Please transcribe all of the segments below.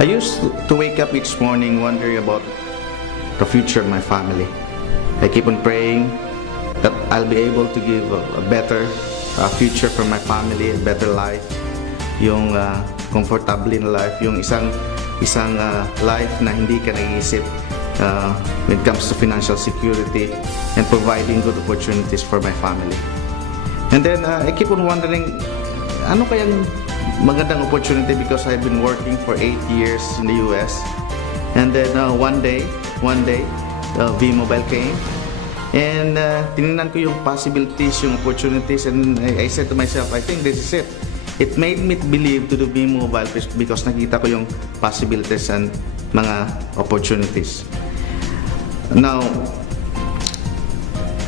I used to wake up each morning wondering about the future of my family. I keep on praying that I'll be able to give a better future for my family, a better life, yung comfortable na life, yung isang life na hindi ka nag-iisip when it comes to financial security and providing good opportunities for my family. And then I keep on wondering, ano kayang magandang opportunity, because I've been working for 8 years in the US. And then one day, V-Mobile came. And tinignan ko yung possibilities, yung opportunities, and I said to myself, I think this is it. It made me believe to do V-Mobile because nakita ko yung possibilities and mga opportunities. Now,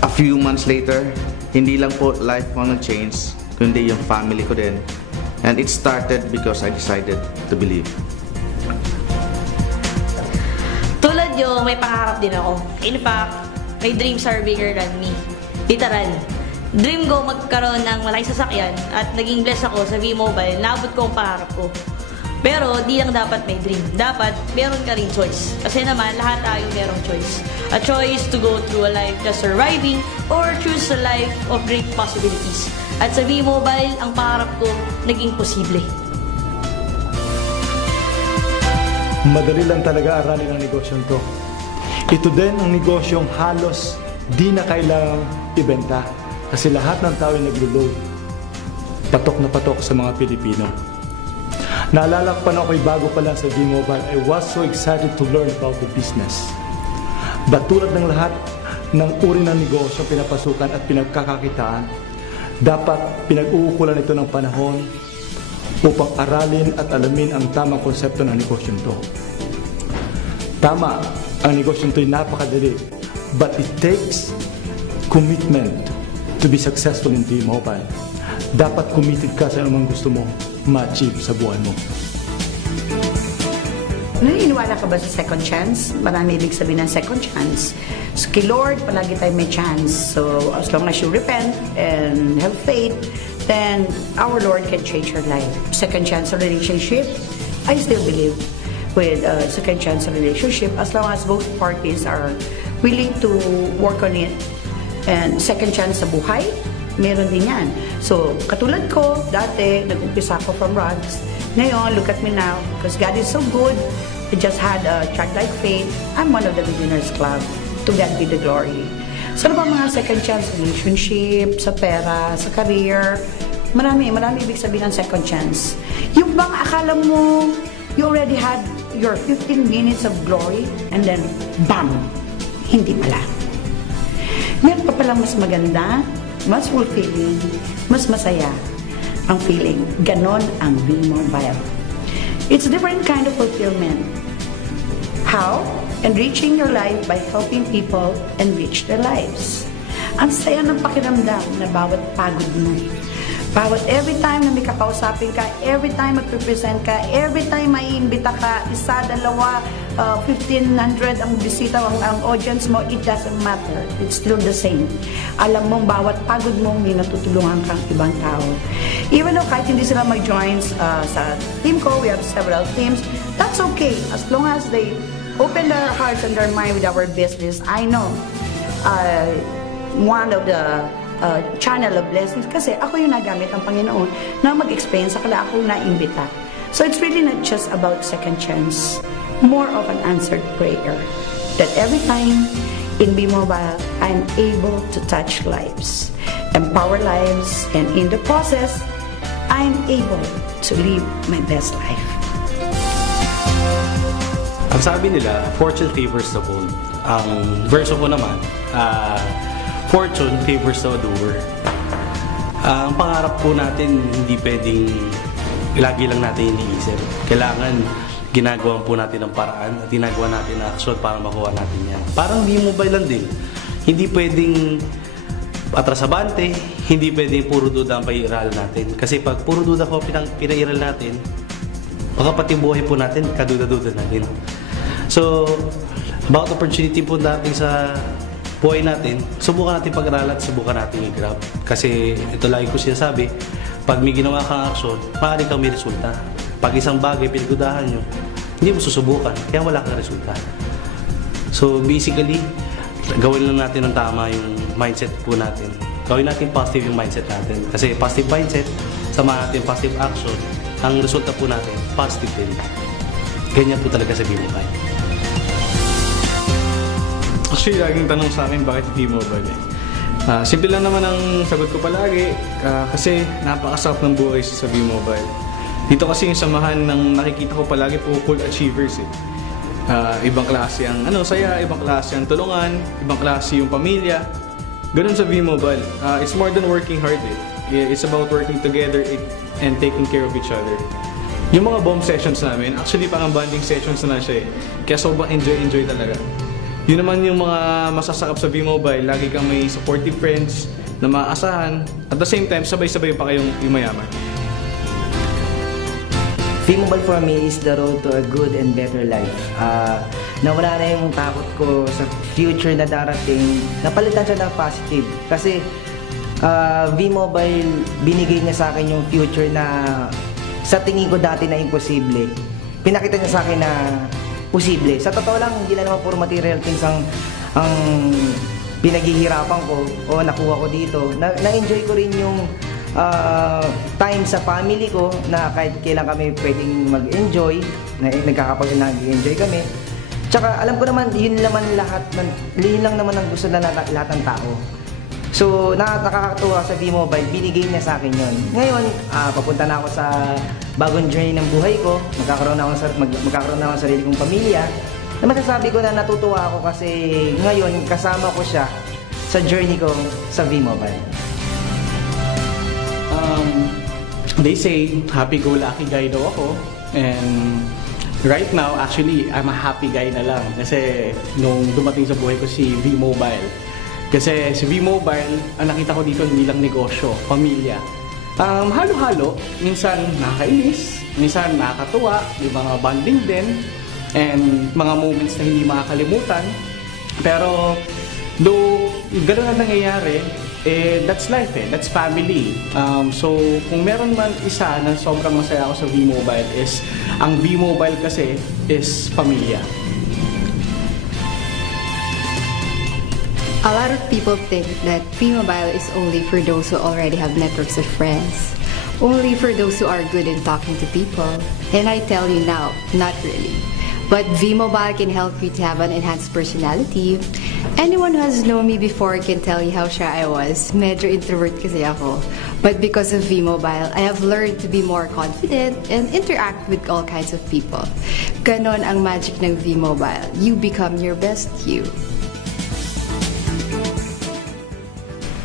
a few months later, hindi lang po life ko nag-change, kundi yung family ko din. And it started because I decided to believe. Tulad yung may pangarap din ako. In fact, my dreams are bigger than me. Literal. Dream ko magkaroon ng malaking sasakyan at naging blessed ako sa V-Mobile. Naabot ko ang pangarap ko. Pero di lang dapat may dream. Dapat meron ka rin choice. Kasi naman, lahat tayo merong choice. A choice to go through a life just surviving or choose a life of great possibilities. At sa V-Mobile, ang pangarap ko naging posible. Madali lang talaga aralin ang negosyong to. Ito din ang negosyong halos di na kailangang ibenta kasi lahat ng tao ay naglo-load. Patok na patok sa mga Pilipino. Naalala ko pa na ako'y bago pa lang sa V-Mobile, I was so excited to learn about the business. But tulad ng lahat ng uri ng negosyo pinapasukan at pinagkakakitaan, dapat pinag-uukulan ito ng panahon upang aralin at alamin ang tamang konsepto ng negosyong to. Tama, ang negosyong to ay napakadali, but it takes commitment to be successful in V-Mobile. Dapat committed ka sa anumang gusto mo ma-achieve sa buhay mo. Naniniwala ka ba sa second chance? Marami ibig sabihin ng second chance. So, kay Lord, palagi tayo may chance. So, as long as you repent and have faith, then our Lord can change your life. Second chance relationship, I still believe with second chance relationship as long as both parties are willing to work on it. And second chance sa buhay, meron din yan. So, katulad ko, dati, nag-umpisa ako from rags. Ngayon, look at me now, because God is so good. I just had a childlike faith. I'm one of the Millionaires Club. To God be the glory. So, ano ba mga second chance relationship, sa pera, sa career? Marami ibig sabihin ng second chance. Yung bang akala mo, you already had your 15 minutes of glory, and then, bam! Hindi pala. Meron pa palang mas maganda, mas fulfilling, mas masaya ang feeling. Ganon ang V-Mobile. It's a different kind of fulfillment. How? Enriching your life by helping people enrich their lives. Ang saya ng pakiramdam na bawat pagod mo. Bawat every time na may kakausapin ka, every time mag-represent ka, every time may imbita ka, isa, dalawa, 1,500 ang bisita, ang audience mo, it doesn't matter. It's still the same. Alam mong bawat pagod mo, may natutulungan kang ibang tao. Even though kahit hindi sila mag-join sa team ko, we have several teams, that's okay. As long as they open their hearts and their mind with our business, I know one of the channel of blessings kasi ako yung nagamit ng Panginoon na mag-explain sa kanila, ako na-imbita. So it's really not just about second chance, more of an answered prayer that every time in V-Mobile, I'm able to touch lives, empower lives, and in the process, I'm able to live my best life. Ang sabi nila, fortune favors the bold. Ang verso ko naman, fortune favors the doer. Ang pangarap po natin, hindi pwedeng lagi lang natin iniisip. Kailangan ginagawa po natin ng paraan at ginagawa natin ng aksyon para makuha natin yan. Parang V-Mobile lang din. Hindi pwedeng atrasabante, hindi pwedeng puro duda ang pag-iiralan natin. Kasi pag puro duda po pinag-iral natin, baka pati buhay po natin, kaduda-duda natin. So, about opportunity po natin sa buhay natin, subukan natin pag-aralan at subukan natin i-grab. Kasi ito lagi ko sinasabi, pag may ginawa kang aksyon, maaari kang may resulta. Pag isang bagay pinagdudahan nyo, hindi mo susubukan, kaya wala kang resulta. So basically, gawin lang natin ng tama yung mindset po natin. Gawin natin positive yung mindset natin. Kasi positive mindset, sama natin positive action, ang resulta po natin, positive din. Ganyan po talaga sa V-Mobile. Actually, laging tanong sa akin bakit V-Mobile eh. Simple lang naman ang sagot ko palagi kasi napakasarap ng buhay sa V-Mobile. Dito kasi yung samahan ng nakikita ko palagi po full achievers eh. Ibang klase ang saya, ibang klase ang tulungan, ibang klase yung pamilya. Ganun sa V-Mobile. It's more than working hard eh. It's about working together and taking care of each other. Yung mga bomb sessions namin, actually parang bonding sessions na siya eh. Kaya sobrang enjoy talaga. Yun naman yung mga masasakap sa V-Mobile, lagi kang may supportive friends na maaasahan. At the same time, sabay-sabay pa kayong yumayaman. V-Mobile for me is the road to a good and better life. Nawala na yung takot ko sa future na darating. Napalitan siya ng positive. Kasi V-Mobile, binigay niya sa akin yung future na sa tingin ko dati na imposible. Pinakita niya sa akin na posible. Sa totoo lang, hindi na naman puro material things ang pinaghihirapan ko o nakuha ko dito. Na-enjoy ko rin yung time sa family ko na kahit kailan kami pwedeng mag-enjoy, nag-enjoy kami. Tsaka alam ko naman, yun lang naman ang gusto na lahat ng tao. So, nakakatuwa sa V-Mobile, binigay niya sa akin yun. Ngayon, papunta na ako sa bagong journey ng buhay ko, magkakaroon na ako ng sarili kong pamilya. Na masasabi ko na natutuwa ako kasi ngayon, kasama ko siya sa journey ko sa V-Mobile. They say, happy-go-lucky guy daw ako. And right now, actually, I'm a happy guy na lang. Kasi nung dumating sa buhay ko si V-Mobile. Kasi si V-Mobile, ang nakita ko dito hindi lang negosyo, pamilya. Halo-halo, minsan nakakainis, minsan nakakatuwa, may mga bonding din, and mga moments na hindi makakalimutan. Pero, though gano'n na nangyayari, that's life that's family. So, kung meron man isa na sobrang masaya ako sa V-Mobile is, ang V-Mobile kasi is pamilya. A lot of people think that V-Mobile is only for those who already have networks of friends, only for those who are good in talking to people. And I tell you now, not really. But V-Mobile can help you to have an enhanced personality. Anyone who has known me before can tell you how shy I was. Medyo introvert kasi ako. But because of V-Mobile, I have learned to be more confident and interact with all kinds of people. Ganon ang magic ng V-Mobile. You become your best you.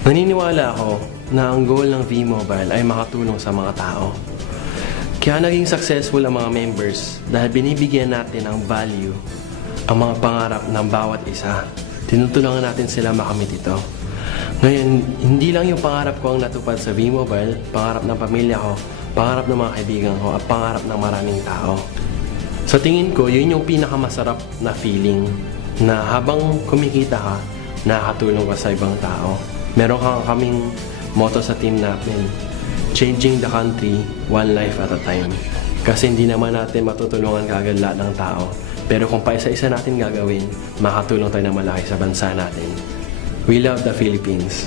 Naniniwala ako na ang goal ng V-Mobile ay makatulong sa mga tao. Kaya naging successful ang mga members dahil binibigyan natin ng value ang mga pangarap ng bawat isa. Tinutulungan natin sila makamit ito. Ngayon, hindi lang yung pangarap ko ang natupad sa V-Mobile, pangarap ng pamilya ko, pangarap ng mga kaibigan ko, at pangarap ng maraming tao. Sa tingin ko, yun yung pinakamasarap na feeling na habang kumikita ka, nakakatulong ka sa ibang tao. Meron kaming motto sa team natin, changing the country, one life at a time. Kasi hindi naman natin matutulungan kagad lahat ng tao. Pero kung paisa-isa natin gagawin, makatulong tayo na malaki sa bansa natin. We love the Philippines.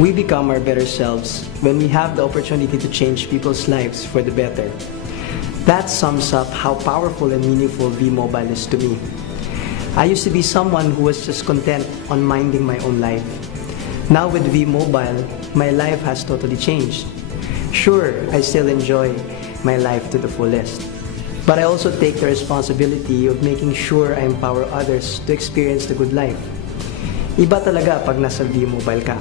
We become our better selves when we have the opportunity to change people's lives for the better. That sums up how powerful and meaningful V-Mobile is to me. I used to be someone who was just content on minding my own life. Now with V-Mobile, my life has totally changed. Sure, I still enjoy my life to the fullest. But I also take the responsibility of making sure I empower others to experience the good life. Iba talaga pag nasa V-Mobile ka.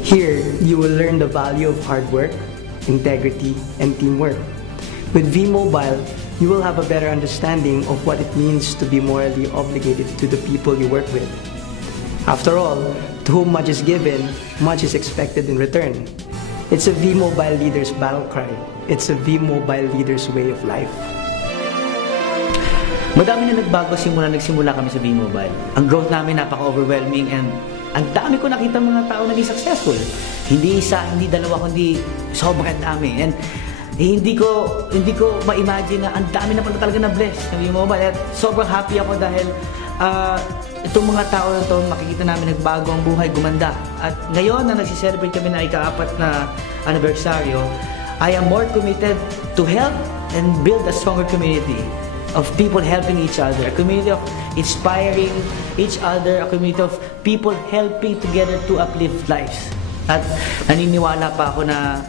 Here, you will learn the value of hard work, integrity, and teamwork. With V-Mobile, you will have a better understanding of what it means to be morally obligated to the people you work with. After all, to whom much is given, much is expected in return. It's a V-Mobile leader's battle cry. It's a V-Mobile leader's way of life. Madami na nagbago simula nagsimula kami sa V-Mobile. Ang growth namin napaka-overwhelming and ang dami ko nakita mga tao naging successful. Hindi isa, hindi dalawa, kundi sobrang dami. And hindi ko ma-imagine na ang dami na pala talaga na bless ng V-Mobile. At sobrang happy ako dahil itong mga tao na to, makikita namin nagbago ang buhay, gumanda. At ngayon na nagsiselebrate kami na ika-4 na anibersaryo, I am more committed to help and build a stronger community of people helping each other, a community of inspiring each other, a community of people helping together to uplift lives. At naniniwala pa ako na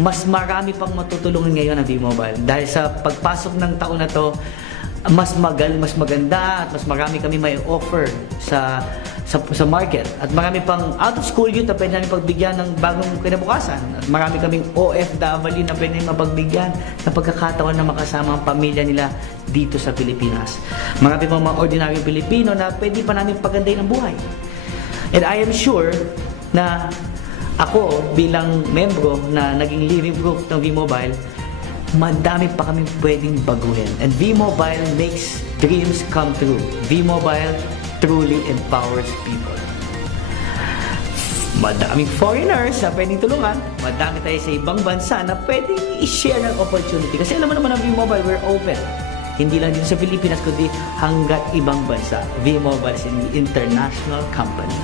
mas marami pang matutulungan ngayon ng V-Mobile dahil sa pagpasok ng taon na to, mas maganda at mas marami kami may offer sa market. At marami pang out-of-school youth na pwede namin pagbigyan ng bagong kinabukasan. At marami kaming OFW na pwede namin mapagbigyan ng pagkakataon na makasama ang pamilya nila dito sa Pilipinas. Marami pang mga ordinaryong Pilipino na pwede pa namin pagandahin ang buhay. And I am sure na ako bilang membro na naging living proof ng V-Mobile, madami pa kaming pwedeng baguhin. And V-Mobile makes dreams come true. V-Mobile truly empowers people. Madaming foreigners na pwedeng tulungan. Madami tayo sa ibang bansa na pwedeng i-share ng opportunity. Kasi alam mo naman ang V-Mobile, we're open. Hindi lang dito sa Pilipinas, kundi hanggat ibang bansa. V-Mobile is an international company.